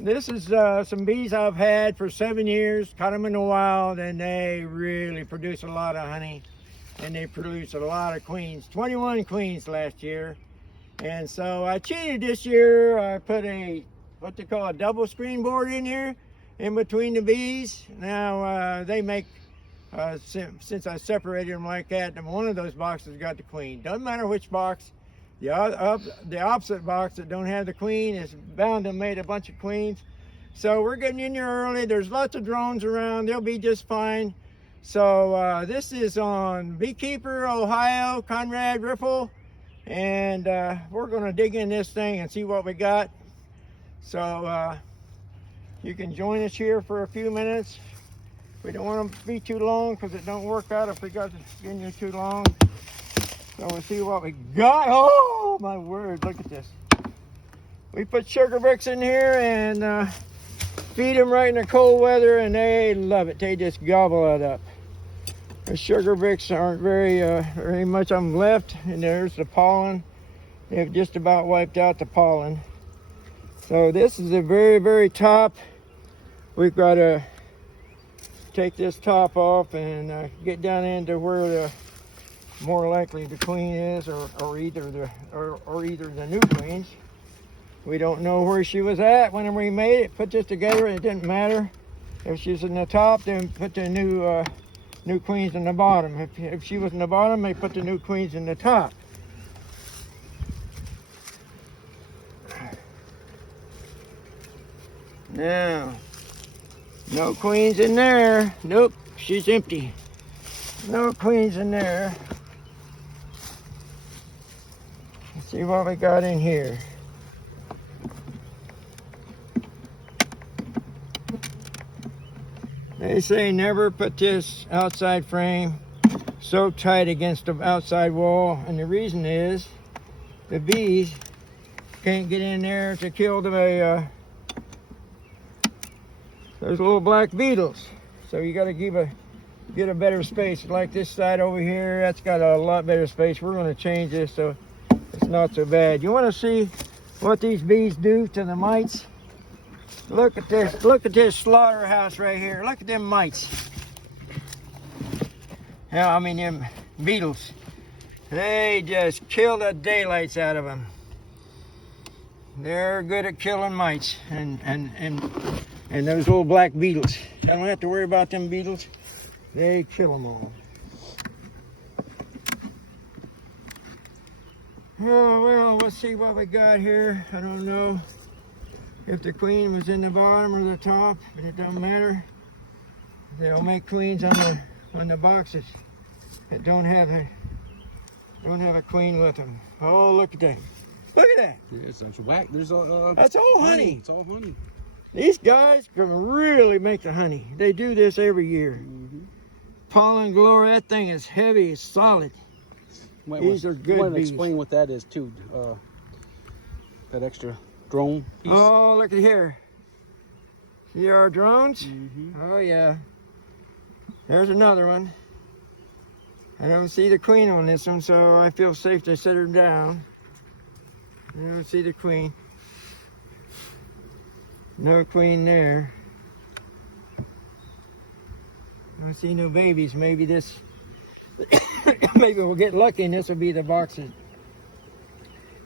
This is some bees I've had for 7 years. Caught them in the wild, and they really produce a lot of honey, and they produce a lot of queens. 21 queens last year, and so I cheated this year. I put what they call a double screen board in here, in between the bees. Now they make. Since I separated them like that, and one of those boxes got the queen. Doesn't matter which box. The opposite box that don't have the queen is bound to made a bunch of queens. So we're getting in here early. There's lots of drones around. They'll be just fine. So this is on Beekeeper, Ohio, Conrad Ripple. And we're going to dig in this thing and see what we got. So you can join us here for a few minutes. We don't want them to be too long because it don't work out if we got in here too long. So we'll see what we got. Oh my word, look at this. We put sugar bricks in here and feed them right in the cold weather, and they love it. They just gobble it up. The sugar bricks aren't very much of them left, and there's the pollen. They've just about wiped out the pollen. So this is the very top. We've got to take this top off and get down into where the more likely the queen is, or either the new queens. We don't know where she was at when we made it. Put this together, it didn't matter. If she's in the top, then put the new queens in the bottom. If she was in the bottom, they put the new queens in the top. Now, no queens in there. Nope, she's empty. No queens in there. Let's see what we got in here. They say never put this outside frame so tight against the outside wall, and the reason is the bees can't get in there to kill those little black beetles. So you got to get a better space. Like this side over here, that's got a lot better space. We're going to change this so it's not so bad. You want to see what these bees do to the mites? Look at this. Look at this slaughterhouse right here. Look at them mites. Yeah, I mean them beetles. They just kill the daylights out of them. They're good at killing mites and those little black beetles. I don't have to worry about them beetles. They kill them all. Oh, well, let's see what we got here. I don't know if the queen was in the bottom or the top, but it doesn't matter. They'll make queens on the boxes that don't have a queen with them. Oh, look at that. Look at that. Yes, that's whack. There's that's all honey. It's all honey. These guys can really make the honey. They do this every year. Mm-hmm. Pollen glory, that thing is heavy, it's solid. These are good bees. You want to explain what that is too, that extra drone piece? Oh, look at here. See our drones? Mm-hmm. Oh yeah. There's another one. I don't see the queen on this one, so I feel safe to set her down. I don't see the queen. No queen there. I don't see no babies. Maybe this, maybe we'll get lucky and this will be the boxes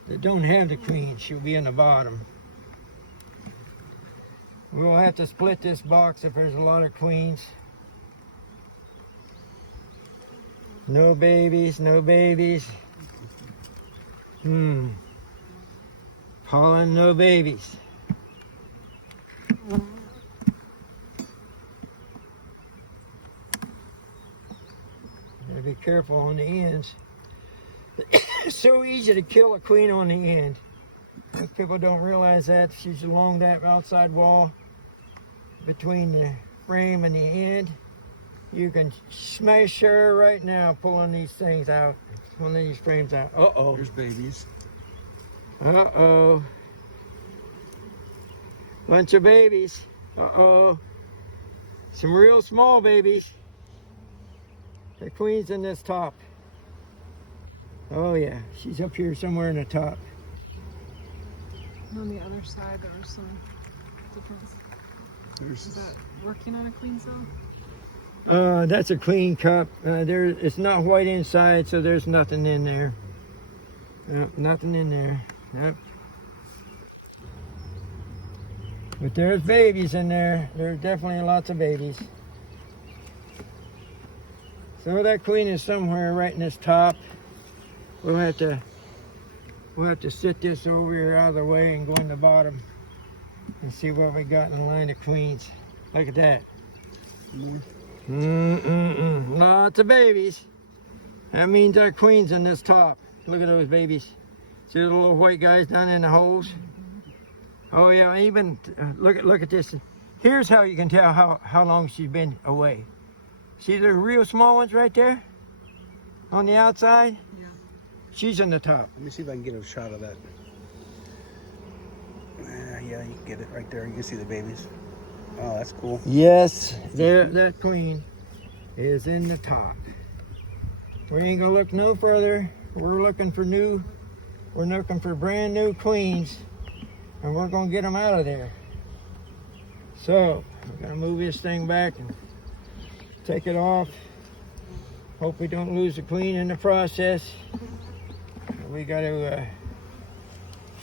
that don't have the queen. She'll be in the bottom. We'll have to split this box if there's a lot of queens. No babies, no babies. Pollen, no babies. Gotta be careful on the ends. It's so easy to kill a queen on the end. Most people don't realize that. She's along that outside wall between the frame and the end. You can smash her right now pulling these things out. One of these frames out. Uh-oh. There's babies. Uh-oh. Bunch of babies. Uh-oh. Some real small babies. The queen's in this top. Oh yeah, she's up here somewhere in the top. On the other side, there were some difference? There's Is that working on a queen cell? That's a queen cup. It's not white inside, so there's nothing in there. Yep, nothing in there. Yep. But there's babies in there. There's definitely lots of babies. So that queen is somewhere right in this top. We'll have to sit this over here out of the way and go in the bottom and see what we got in the line of queens. Look at that. Lots of babies. That means our queen's in this top. Look at those babies. See the little white guys down in the holes? Oh yeah, even look at this. Here's how you can tell how long she's been away. See the real small ones right there on the outside? Yeah. She's in the top. Let me see if I can get a shot of that. Yeah, you can get it right there. You can see the babies. Oh, that's cool. Yes, that queen is in the top. We ain't gonna look no further. We're looking for brand new queens, and we're gonna get them out of there. So, we're gonna move this thing back and take it off. Hope we don't lose the queen in the process. We gotta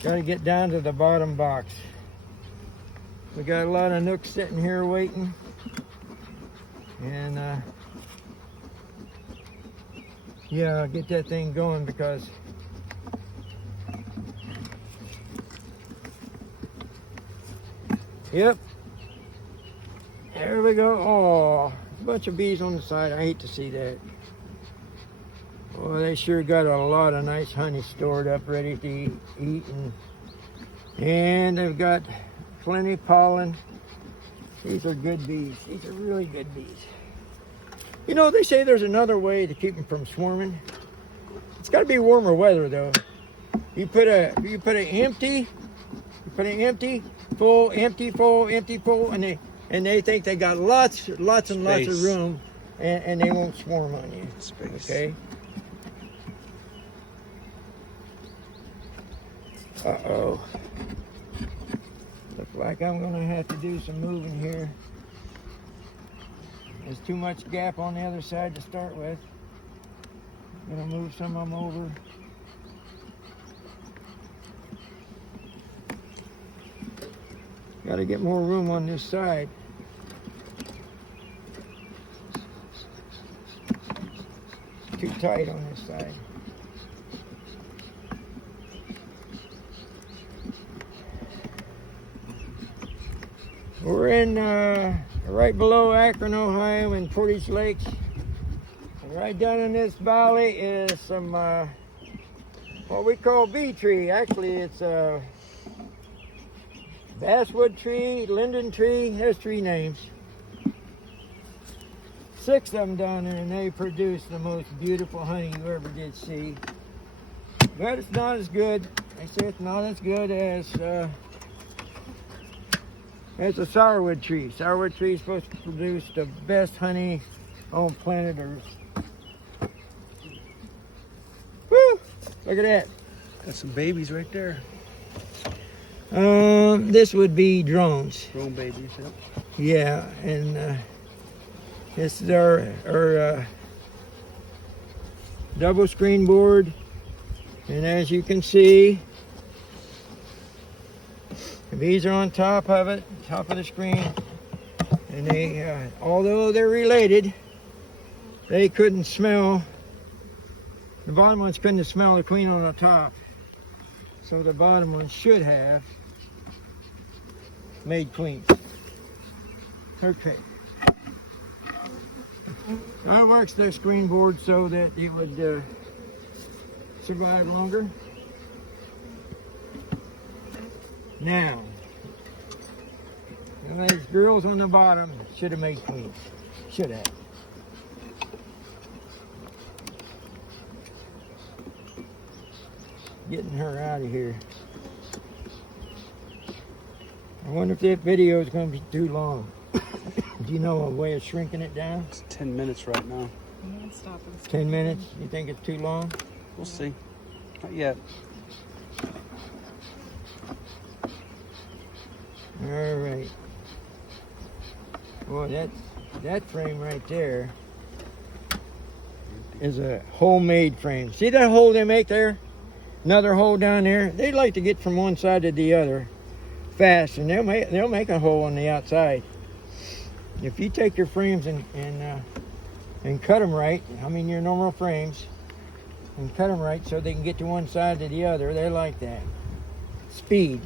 get down to the bottom box. We got a lot of nooks sitting here waiting, and yeah, I'll get that thing going because yep, there we go. Oh, a bunch of bees on the side. I hate to see that. Oh, they sure got a lot of nice honey stored up ready to eat, and they've got plenty of pollen. These are good bees. These are really good bees. You know, they say there's another way to keep them from swarming. It's got to be warmer weather though. You put an empty, full, empty, full, empty, full, and they think they got lots and lots of room, and they won't swarm on you. Space. Okay. Uh-oh. Looks like I'm gonna have to do some moving here. There's too much gap on the other side to start with. I'm gonna move some of them over. Got to get more room on this side. Too tight on this side. We're in right below Akron, Ohio, in Portage Lakes. And right down in this valley is some what we call bee tree. Actually, it's a basswood tree, linden tree. There's tree names. 6 of them down there, and they produce the most beautiful honey you ever did see. But it's not as good. They say it's not as good as a sourwood tree. Sourwood tree is supposed to produce the best honey on planet Earth. Woo! Look at that. Got some babies right there. This would be drones. Drone babies, yep. Yeah, and this is our double screen board, and as you can see, the bees are on top of it, top of the screen, and they, although they're related, they couldn't smell, the bottom ones couldn't smell the queen on the top, so the bottom ones should have made queens. Okay. That works the screen board so that it would survive longer. Now, these girls on the bottom should have made queens. Should have. Getting her out of here. I wonder if that video is going to be too long. Do you know a way of shrinking it down? It's 10 minutes right now. Yeah, stop it. 10 minutes? You think it's too long? We'll see. Not yet. All right. Boy, that frame right there is a homemade frame. See that hole they make there? Another hole down there. They like to get from one side to the other fast, and they'll make a hole on the outside. If you take your frames and cut them right, I mean your normal frames, and cut them right so they can get to one side to the other, they like that. Speed.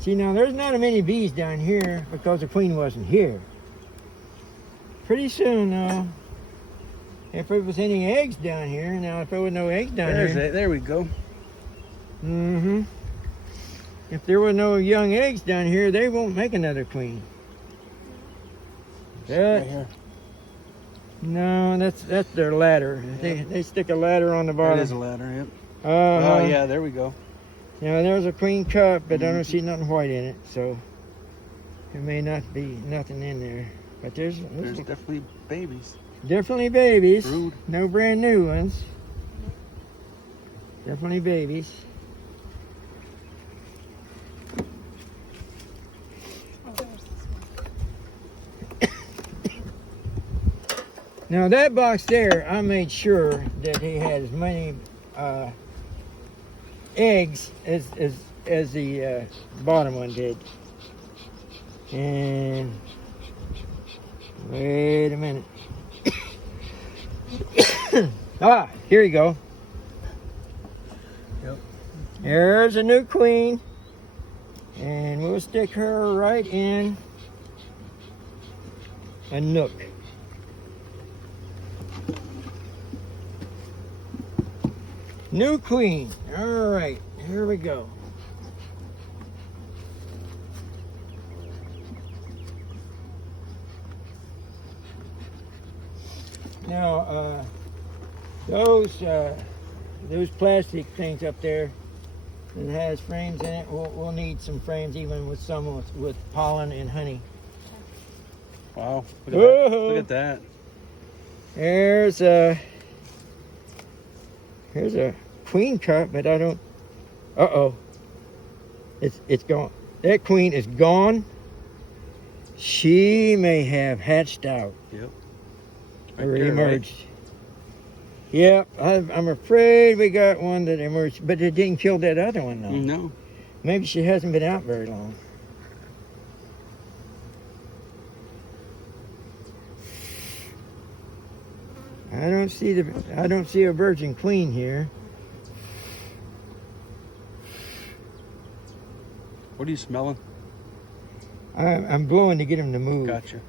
See, now there's not many bees down here because the queen wasn't here. Pretty soon, though, if there was any eggs down here, now if there was no eggs down here. There we go. Mm-hmm. If there were no young eggs down here, they won't make another queen. Right here. No, that's their ladder. Yeah. They stick a ladder on the bottom. That is a ladder, yep. Uh-huh. Oh, yeah, there we go. Now, there's a queen cup, but I don't see nothing white in it, so there may not be nothing in there. But there's definitely babies. Definitely babies. Brood. No brand new ones. Definitely babies. Oh, there's this one. Now that box there, I made sure that he had as many eggs as the bottom one did. And wait a minute. Here you go. Yep. There's a new queen, and we'll stick her right in a nook. New queen. All right, here we go. Now, those plastic things up there that has frames in it, we'll need some frames, even with some with pollen and honey. Wow, look at that. Look at that. Here's a queen cup, but I don't. It's gone. That queen is gone. She may have hatched out. Yep. Or Right there, emerged. Yep, I'm afraid we got one that emerged, but it didn't kill that other one though. No. Maybe she hasn't been out very long. I don't see a virgin queen here. What are you smelling? I'm blowing to get him to move. Gotcha.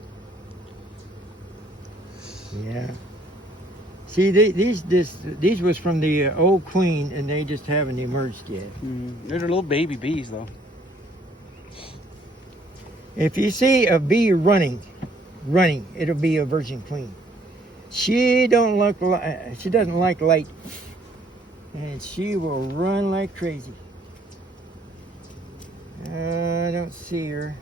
Yeah. See, these was from the old queen, and they just haven't emerged yet. They're little baby bees, though. If you see a bee running, it'll be a virgin queen. She doesn't like light, and she will run like crazy. I don't see her.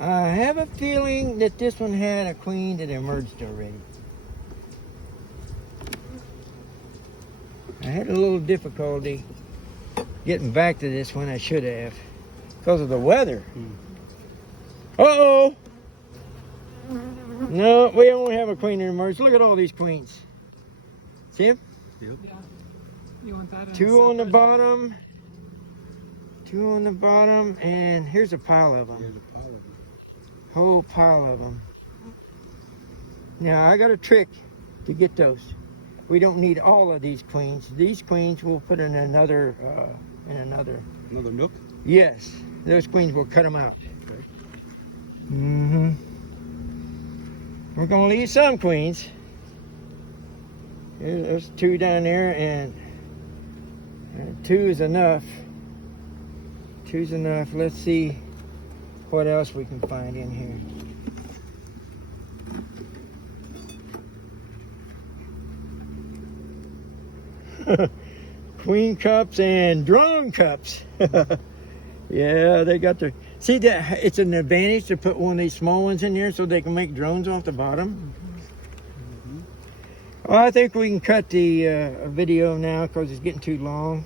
I have a feeling that this one had a queen that emerged already. I had a little difficulty getting back to this one. I should have, because of the weather. Uh-oh! No, we don't have a queen that emerged. Look at all these queens. See them? Yep. Yeah. You want that? Two on the bottom. Two on the bottom, and here's a pile of them. Here's a pile of them. Whole pile of them. Now I got a trick to get those. We don't need all of these queens. These queens we'll put in another Another nook? Yes, those queens will cut them out. Okay. We're gonna leave some queens. There's two down there, and two is enough. Two's enough. Let's see what else we can find in here. Queen cups and drone cups. Yeah, they got their. See that it's an advantage to put one of these small ones in there so they can make drones off the bottom. Well, I think we can cut the video now because it's getting too long.